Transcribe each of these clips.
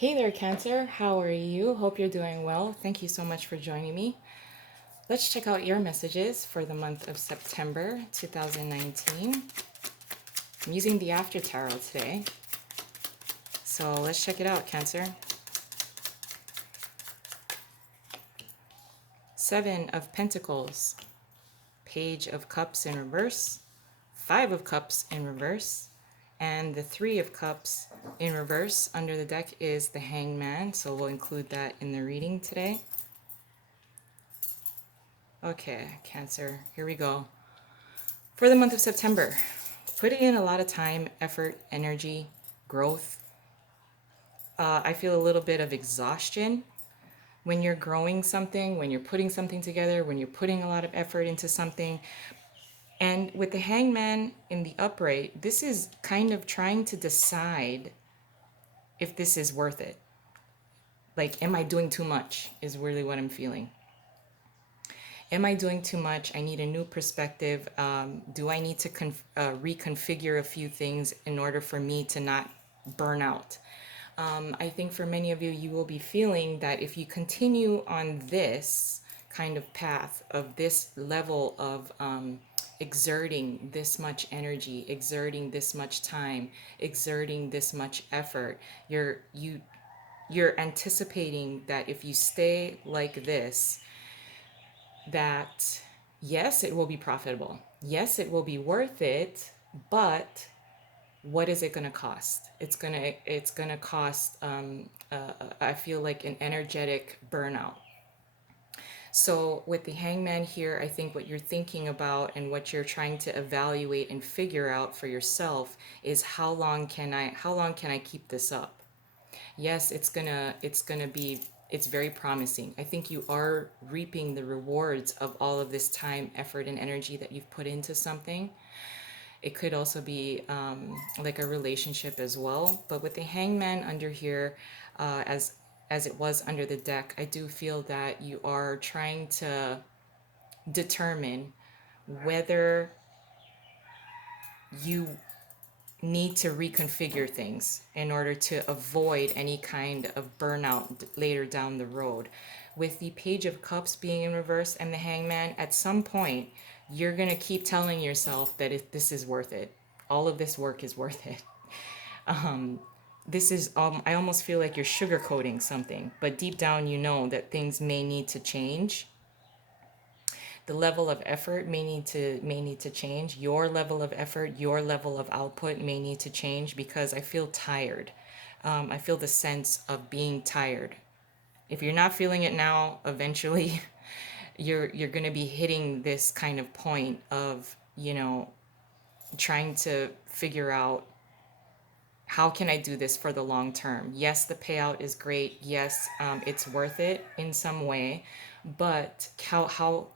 Hey there, Cancer. How are you? Hope you're doing well. Thank you so much for joining me. Let's check out your messages for the month of September 2019. I'm using the After Tarot today. So let's check it out, Cancer. Seven of Pentacles, Page of Cups in reverse, Five of Cups in reverse, and the Three of Cups in reverse. Under the deck is the Hangman, so we'll include that in the reading today. Okay, Cancer, here we go. For the month of September, putting in a lot of time, effort, energy, growth. I feel a little bit of exhaustion when you're growing something, when you're putting something together, when you're putting a lot of effort into something. And with the Hangman in the upright, this is kind of trying to decide if this is worth it. Like, am I doing too much is really what I'm feeling. Am I doing too much? I need a new perspective. Do I need to reconfigure a few things in order for me to not burn out? I think for many of you, you will be feeling that if you continue on this kind of path of this level of exerting this much energy, exerting this much time, exerting this much effort, you're anticipating that if you stay like this, that yes, it will be profitable. Yes, it will be worth it, but what is it going to cost? It's gonna cost. I feel like an energetic burnout. So with the Hangman here, I think what you're thinking about and what you're trying to evaluate and figure out for yourself is how long can I keep this up? Yes, it's very promising. I think you are reaping the rewards of all of this time, effort, and energy that you've put into something. It could also be like a relationship as well. But with the Hangman under here, as it was under the deck, I do feel that you are trying to determine whether you need to reconfigure things in order to avoid any kind of burnout later down the road. With the Page of Cups being in reverse and the Hangman, at some point, you're going to keep telling yourself that this is worth it. All of this work is worth it. This is, I almost feel like you're sugarcoating something, but deep down, you know that things may need to change. The level of effort may need to change. Your level of effort, your level of output may need to change because I feel tired. I feel the sense of being tired. If you're not feeling it now, eventually you're going to be hitting this kind of point of, trying to figure out, how can I do this for the long term? Yes, the payout is great. Yes, it's worth it in some way, but how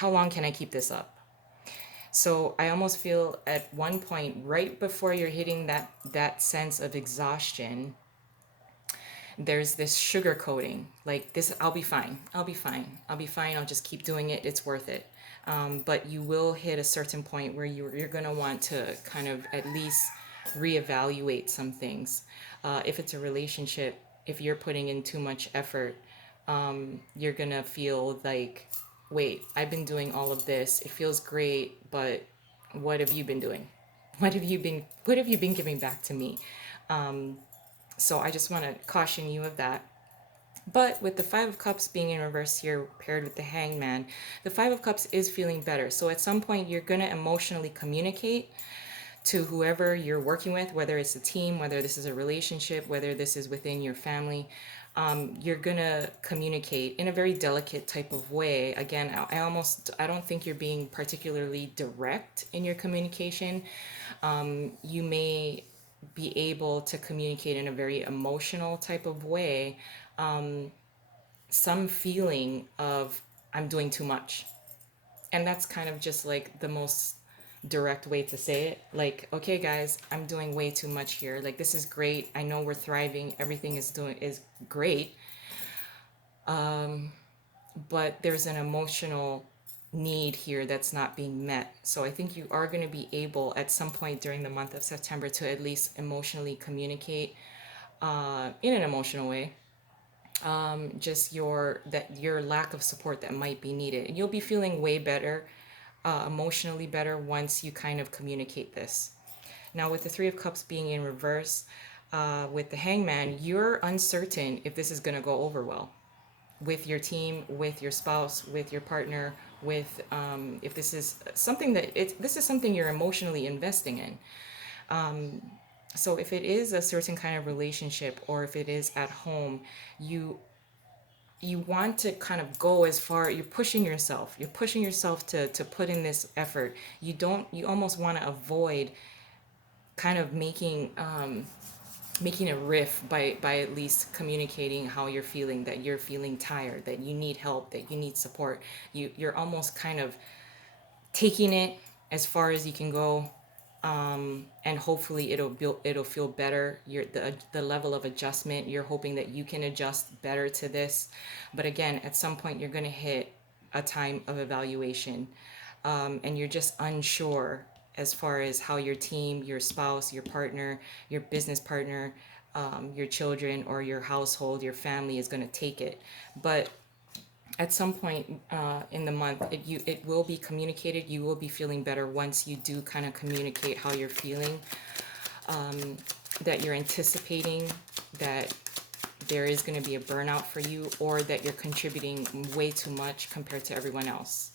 long can I keep this up? So I almost feel at one point, right before you're hitting that sense of exhaustion, there's this sugar coating, like this, I'll be fine, I'll be fine, I'll be fine, I'll just keep doing it, it's worth it. But you will hit a certain point where you're going to want to kind of at least reevaluate some things. If it's a relationship, if you're putting in too much effort, you're going to feel like, wait, I've been doing all of this, it feels great, but what have you been doing? What have you been giving back to me? So I just want to caution you of that. But with the Five of Cups being in reverse here, paired with the Hangman, the Five of Cups is feeling better. So at some point, you're going to emotionally communicate to whoever you're working with, whether it's a team, whether this is a relationship, whether this is within your family. You're going to communicate in a very delicate type of way. Again, I don't think you're being particularly direct in your communication. You may be able to communicate in a very emotional type of way, some feeling of, I'm doing too much. And that's kind of just like the most direct way to say it. Like, okay, guys, I'm doing way too much here. Like, this is great. I know we're thriving. Everything is great. But there's an emotional need here that's not being met. So I think you are going to be able at some point during the month of September to at least emotionally communicate in an emotional way, just your lack of support that might be needed. You'll be feeling way better, emotionally better once you kind of communicate this. Now, with the Three of Cups being in reverse, with the Hangman, you're uncertain if this is going to go over well with your team, with your spouse, with your partner, with if this is something this is something you're emotionally investing in. So if it is a certain kind of relationship, or if it is at home, you you want to kind of go as far. You're pushing yourself to put in this effort. You almost want to avoid kind of making a riff by at least communicating how you're feeling, that you're feeling tired, that you need help, that you need support. You're almost kind of taking it as far as you can go, and hopefully it'll feel better. The level of adjustment, you're hoping that you can adjust better to this. But again, at some point you're going to hit a time of evaluation, and you're just unsure as far as how your team, your spouse, your partner, your business partner, your children, or your household, your family is going to take it. But at some point in the month, it will be communicated. You will be feeling better once you do kind of communicate how you're feeling, that you're anticipating that there is going to be a burnout for you, or that you're contributing way too much compared to everyone else.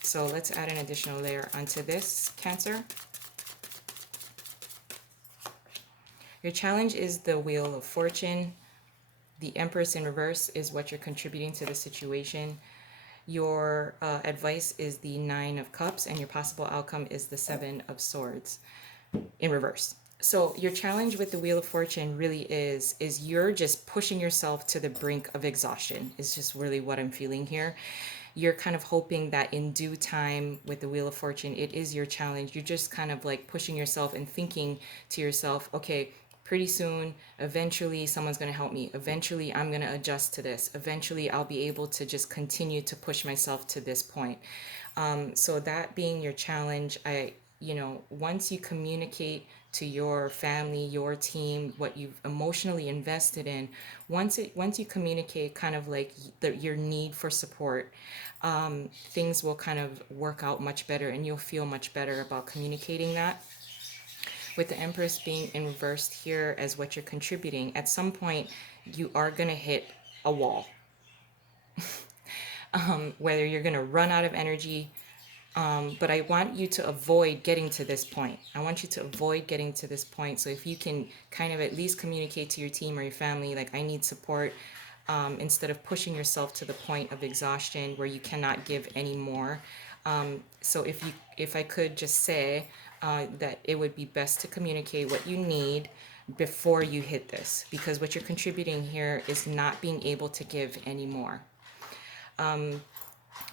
So let's add an additional layer onto this, Cancer. Your challenge is the Wheel of Fortune. The Empress in reverse is what you're contributing to the situation. Your advice is the Nine of Cups, and your possible outcome is the Seven of Swords in reverse. So your challenge with the Wheel of Fortune really is you're just pushing yourself to the brink of exhaustion. Is just really what I'm feeling here. You're kind of hoping that in due time with the Wheel of Fortune, it is your challenge. You're just kind of like pushing yourself and thinking to yourself, okay, pretty soon, eventually someone's going to help me. Eventually I'm going to adjust to this. Eventually I'll be able to just continue to push myself to this point. So that being your challenge, once you communicate to your family, your team, what you've emotionally invested in, once you communicate kind of like your need for support, things will kind of work out much better, and you'll feel much better about communicating that. With the Empress being in reversed here as what you're contributing, at some point you are going to hit a wall. Whether you're going to run out of energy, but I want you to avoid getting to this point. I want you to avoid getting to this point. So if you can kind of at least communicate to your team or your family, like, I need support, instead of pushing yourself to the point of exhaustion where you cannot give any more. So if I could just say that it would be best to communicate what you need before you hit this, because what you're contributing here is not being able to give any more.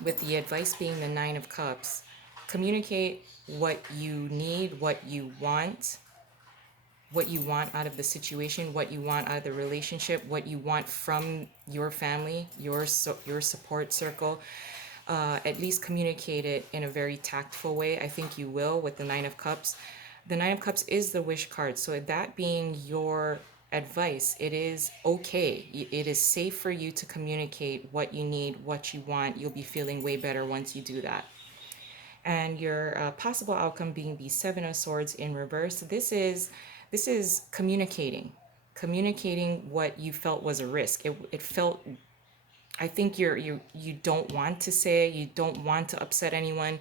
With the advice being the Nine of Cups, communicate what you need, what you want out of the situation, what you want out of the relationship, what you want from your family, your support circle. At least communicate it in a very tactful way. I think you will with the Nine of Cups. The Nine of Cups is the wish card. So that being your advice, it is okay. It is safe for you to communicate what you need, what you want. You'll be feeling way better once you do that. And your possible outcome being the Seven of Swords in reverse. This is communicating what you felt was a risk. It felt, I think you don't want to say, you don't want to upset anyone,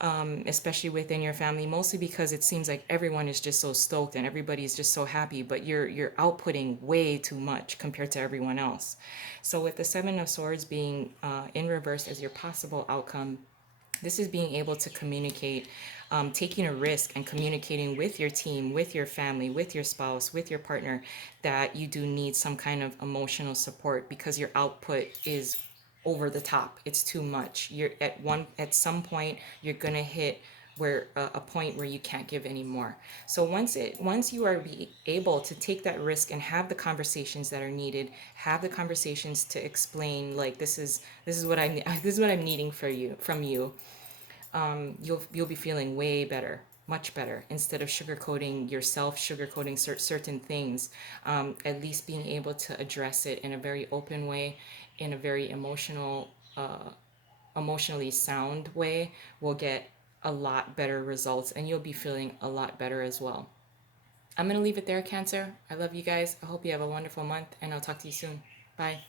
especially within your family, mostly because it seems like everyone is just so stoked and everybody is just so happy, but you're outputting way too much compared to everyone else. So with the Seven of Swords being in reverse as your possible outcome, this is being able to communicate, taking a risk and communicating with your team, with your family, with your spouse, with your partner, that you do need some kind of emotional support because your output is over the top. It's too much. At some point you're gonna hit where a point where you can't give anymore. So once you are able to take that risk and have the conversations that are needed, have the conversations to explain, like, this is what I'm needing from you, you'll be feeling way better. much better. Instead of sugarcoating yourself, sugarcoating certain things, at least being able to address it in a very open way, in a very emotionally sound way, will get a lot better results, and you'll be feeling a lot better as well. I'm going to leave it there, Cancer. I love you guys. I hope you have a wonderful month, and I'll talk to you soon. Bye.